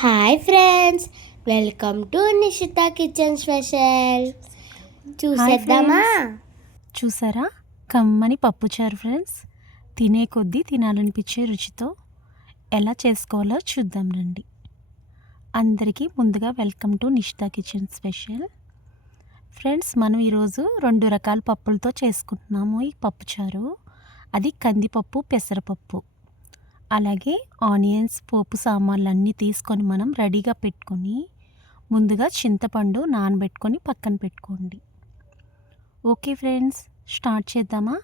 Hi friends welcome to Nishita kitchen special చూసేద్దామా? చూసారా? కమ్మని పప్పుచారు ఫ్రెండ్స్ తినే కొద్దీ తినాలనిపించే రుచితో ఎలా చేసుకోవాలో చూద్దాం రండి. అందరికీ ముందుగా welcome to Nishita kitchen special friends మనం ఈరోజు రెండు రకాల పప్పులతో చేసుకుంటున్నాము. ఈ పప్పుచారు అది కందిపప్పు పెసరపప్పు. అలాగే ఆనియన్స్ పోపు సామాన్లు అన్నీ తీసుకొని మనం రెడీగా పెట్టుకొని ముందుగా చింతపండు నానబెట్టుకొని పక్కన పెట్టుకోండి. ఓకే ఫ్రెండ్స్ స్టార్ట్ చేద్దామా?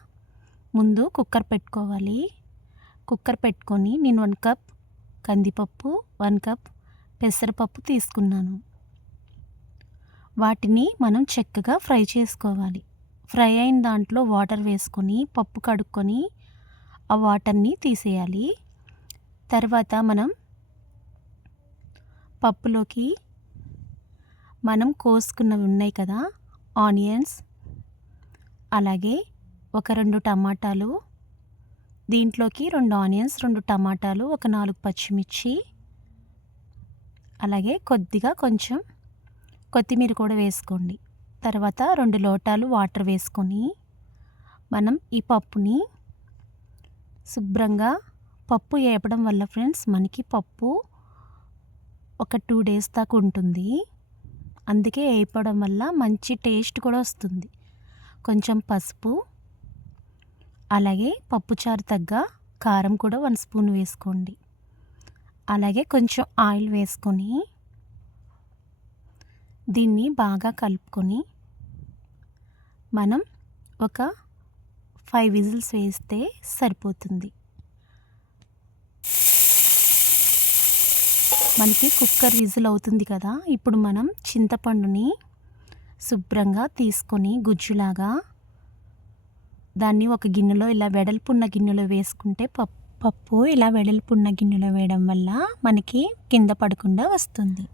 ముందు కుక్కర్ పెట్టుకోవాలి. కుక్కర్ పెట్టుకొని నేను వన్ కప్ కందిపప్పు వన్ కప్ పెసరపప్పు తీసుకున్నాను. వాటిని మనం చక్కగా ఫ్రై చేసుకోవాలి. ఫ్రై అయిన దాంట్లో వాటర్ వేసుకొని పప్పు కడుక్కొని ఆ వాటర్ని తీసేయాలి. తర్వాత మనం పప్పులోకి మనం కోసుకున్నవి ఉన్నాయి కదా ఆనియన్స్ అలాగే ఒక రెండు టమాటాలు దీంట్లోకి రెండు ఆనియన్స్ రెండు టమాటాలు ఒక నాలుగు పచ్చిమిర్చి అలాగే కొద్దిగా కొంచెం కొత్తిమీర కూడా వేసుకోండి. తర్వాత రెండు లోటాలు వాటర్ వేసుకొని మనం ఈ పప్పుని శుభ్రంగా పప్పు వేపడం వల్ల ఫ్రెండ్స్ మనకి పప్పు ఒక టూ డేస్ దాకా ఉంటుంది. అందుకే వేపడం వల్ల మంచి టేస్ట్ కూడా వస్తుంది. కొంచెం పసుపు అలాగే పప్పుచారు తగ్గ కారం కూడా వన్ స్పూన్ వేసుకోండి. అలాగే కొంచెం ఆయిల్ వేసుకొని దీన్ని బాగా కలుపుకొని మనం ఒక ఫైవ్ విజిల్స్ వేస్తే సరిపోతుంది. మనకి కుక్కర్ విజిల్ అవుతుంది కదా ఇప్పుడు మనం చింతపండుని శుభ్రంగా తీసుకొని గుజ్జులాగా దాన్ని ఒక గిన్నెలో ఇలా వెడల్పున్న గిన్నెలో వేసుకుంటే పప్పు పప్పు ఇలా వెడల్పున్న గిన్నెలో వేయడం వల్ల మనకి కింద పడకుండా వస్తుంది.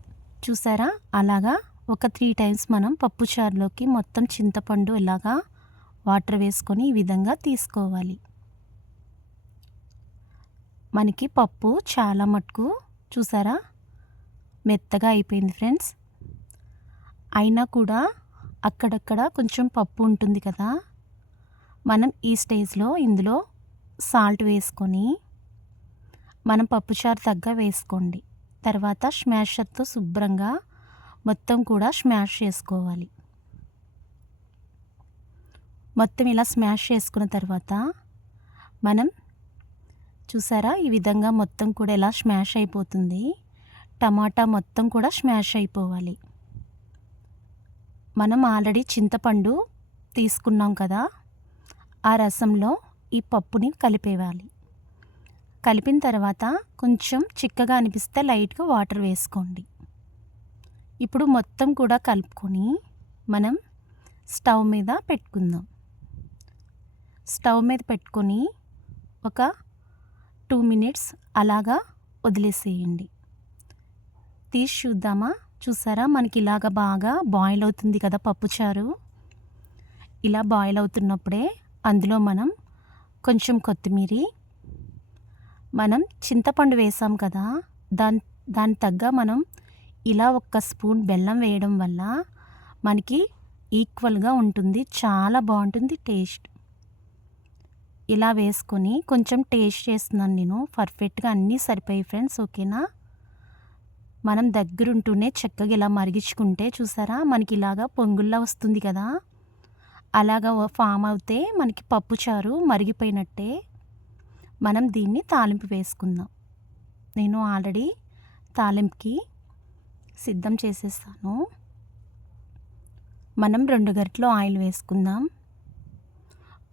చూసారా? అలాగా ఒక త్రీ టైమ్స్ మనం పప్పు చారులోకి మొత్తం చింతపండు ఇలాగా వాటర్ వేసుకొని ఈ విధంగా తీసుకోవాలి. మనకి పప్పు చాలా మటుకు చూసారా? మెత్తగా అయిపోయింది ఫ్రెండ్స్. అయినా కూడా అక్కడక్కడ కొంచెం పప్పు ఉంటుంది కదా. మనం ఈ స్టేజ్లో ఇందులో సాల్ట్ వేసుకొని మనం పప్పుచారు తగ్గ వేసుకోండి. తర్వాత స్మాషర్తో శుభ్రంగా మొత్తం కూడా స్మాష్ చేసుకోవాలి. మొత్తం ఇలా స్మాష్ చేసుకున్న తర్వాత మనం చూసారా ఈ విధంగా మొత్తం కూడా ఎలా స్మాష్ అయిపోతుంది. టమాటా మొత్తం కూడా స్మాష్ అయిపోవాలి. మనం ఆల్రెడీ చింతపండు తీసుకున్నాం కదా ఆ రసంలో ఈ పప్పుని కలిపేవాలి కలిపిన తర్వాత కొంచెం చిక్కగా అనిపిస్తే లైట్గా వాటర్ వేసుకోండి. ఇప్పుడు మొత్తం కూడా కలుపుకొని మనం స్టవ్ మీద పెట్టుకుందాం. స్టవ్ మీద పెట్టుకొని ఒక టూ మినిట్స్ అలాగా వదిలేసేయండి. తీసి చూద్దామా? చూసారా? మనకి ఇలాగ బాగా బాయిల్ అవుతుంది కదా పప్పుచారు ఇలా బాయిల్ అవుతున్నప్పుడే అందులో మనం కొంచెం కొత్తిమీర మనం చింతపండు వేసాం కదా దాని దాని తగ్గ మనం ఇలా ఒక్క స్పూన్ బెల్లం వేయడం వల్ల మనకి ఈక్వల్గా ఉంటుంది చాలా బాగుంటుంది టేస్ట్ ఇలా వేసుకొని కొంచెం టేస్ట్ చేస్తున్నాను నేను పర్ఫెక్ట్గా అన్నీ సరిపోయి ఫ్రెండ్స్ ఓకేనా మనం దగ్గరుంటూనే చక్కగా ఇలా మరిగించుకుంటే చూసారా? మనకి ఇలాగా పొంగుల్లా వస్తుంది కదా? అలాగా ఫామ్ అవుతే మనకి పప్పుచారు మరిగిపోయినట్టే మనం దీన్ని తాలింపు వేసుకుందాం. నేను ఆల్రెడీ తాలింపుకి సిద్ధం చేసేస్తాను మనం రెండు గరిటలు ఆయిల్ వేసుకుందాం.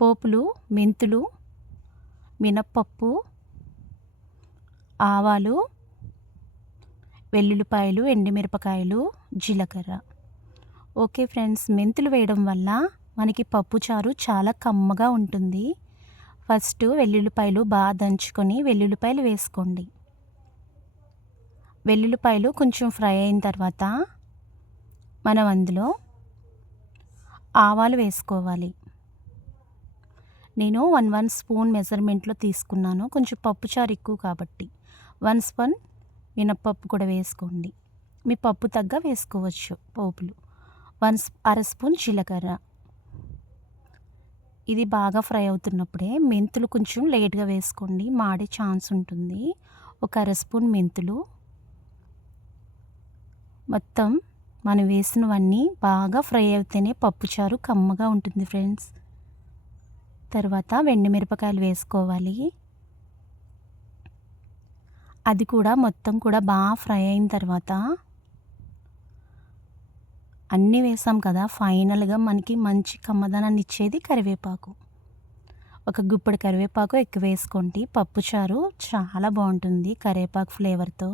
పోపులు మెంతులు మినప్పప్పు ఆవాలు వెల్లుల్లిపాయలు ఎండుమిరపకాయలు జీలకర్ర. ఓకే ఫ్రెండ్స్ మెంతులు వేయడం వల్ల మనకి పప్పుచారు చాలా కమ్మగా ఉంటుంది. ఫస్ట్ వెల్లుల్లిపాయలు బాగా దంచుకొని వెల్లుల్లిపాయలు వేసుకోండి. వెల్లుల్లిపాయలు కొంచెం ఫ్రై అయిన తర్వాత మనం అందులో ఆవాలు వేసుకోవాలి. నేను వన్ వన్ స్పూన్ మెజర్మెంట్లో తీసుకున్నాను. కొంచెం పప్పుచారు ఎక్కువ కాబట్టి. వన్ స్పూన్ మినప్పప్పు కూడా వేసుకోండి. మీ పప్పు తగ్గ వేసుకోవచ్చు పోపులు. వన్ అర స్పూన్ జీలకర్ర. ఇది బాగా ఫ్రై అవుతున్నప్పుడే మెంతులు కొంచెం లేట్గా వేసుకోండి. మాడే ఛాన్స్ ఉంటుంది. ఒక అర స్పూన్ మెంతులు. మొత్తం మనం వేసినవన్నీ బాగా ఫ్రై అయితేనే పప్పుచారు కమ్మగా ఉంటుంది ఫ్రెండ్స్. తర్వాత మిరపకాయలు వేసుకోవాలి. అది కూడా మొత్తం కూడా బాగా ఫ్రై అయిన తర్వాత అన్నీ వేసాం కదా ఫైనల్గా మనకి మంచి కమ్మదనాన్ని ఇచ్చేది కరివేపాకు. ఒక గుప్పడి కరివేపాకు ఎక్కువ వేసుకోండి. పప్పుచారు చాలా బాగుంటుంది కరివేపాకు ఫ్లేవర్తో.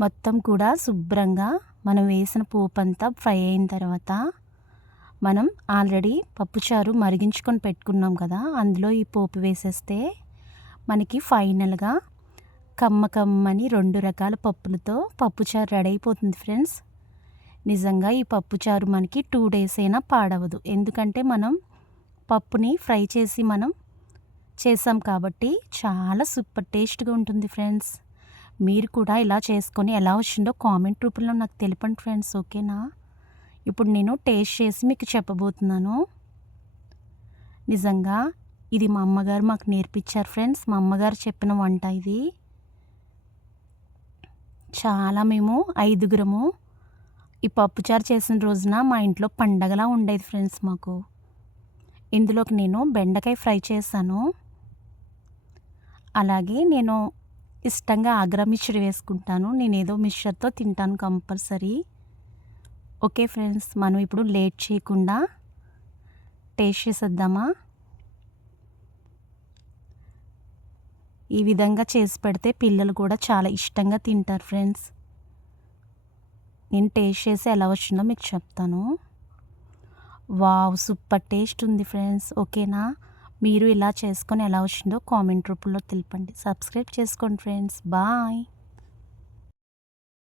మొత్తం కూడా శుభ్రంగా మనం వేసిన పోపు అంతా ఫ్రై అయిన తర్వాత మనం ఆల్రెడీ పప్పుచారు మరిగించుకొని పెట్టుకున్నాం కదా అందులో ఈ పోపు వేసేస్తే మనకి ఫైనల్గా కమ్మ కమ్మని రెండు రకాల పప్పులతో పప్పుచారు రెడీ అయిపోతుంది ఫ్రెండ్స్ నిజంగా ఈ పప్పుచారు మనకి టూ డేస్ అయినా పాడవదు. ఎందుకంటే మనం పప్పుని ఫ్రై చేసి మనం చేసాం కాబట్టి చాలా సూపర్ టేస్ట్గా ఉంటుంది ఫ్రెండ్స్ మీరు కూడా ఇలా చేసుకొని ఎలా వచ్చిందో కామెంట్ రూపంలో నాకు తెలిపండి ఫ్రెండ్స్ ఓకేనా ఇప్పుడు నేను టేస్ట్ చేసి మీకు చెప్పబోతున్నాను. నిజంగా ఇది మా అమ్మగారు మాకు నేర్పించారు ఫ్రెండ్స్ మా అమ్మగారు చెప్పిన వంట ఇది. చాలా మేము ఐదుగురము ఈ పప్పుచారు చేసిన రోజున మా ఇంట్లో పండగలా ఉండేది ఫ్రెండ్స్ మాకు. ఇందులోకి నేను బెండకాయ ఫ్రై చేశాను. అలాగే నేను ఇష్టంగా ఆగ్రా మిక్చర్ వేసుకుంటాను. నేను ఏదో మిక్చర్తో తింటాను కంపల్సరీ. ఓకే ఫ్రెండ్స్ మనం ఇప్పుడు లేట్ చేయకుండా టేస్ట్ చేసేద్దామా? ఈ విధంగా చేసి పెడితే పిల్లలు కూడా చాలా ఇష్టంగా తింటారు ఫ్రెండ్స్. నేను టేస్ట్ చేసి ఎలా వచ్చిందో మీకు చెప్తాను. వావ్ సూపర్ టేస్ట్ ఉంది ఫ్రెండ్స్. ఓకేనా? మీరు ఇలా చేసుకొని ఎలా వచ్చిందో కామెంట్ రూపంలో తెలపండి. సబ్స్క్రైబ్ చేసుకోండి ఫ్రెండ్స్. బాయ్.